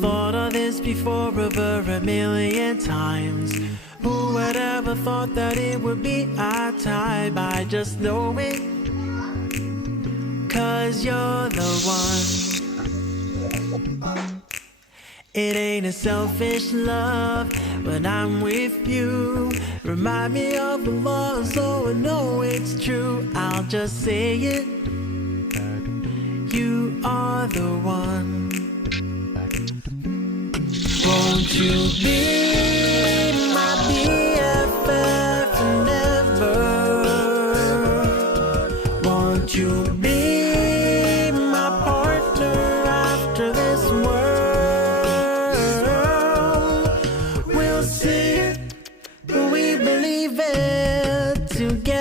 thought of this before over a million times. Who would ever thought that it would be our time? I just know it, 'cause you're the one. It ain't a selfish love when I'm with you. Remind me of the law so I know it's true. I'll just say it, you are the one. Won't you be my BFF forever? Won't you be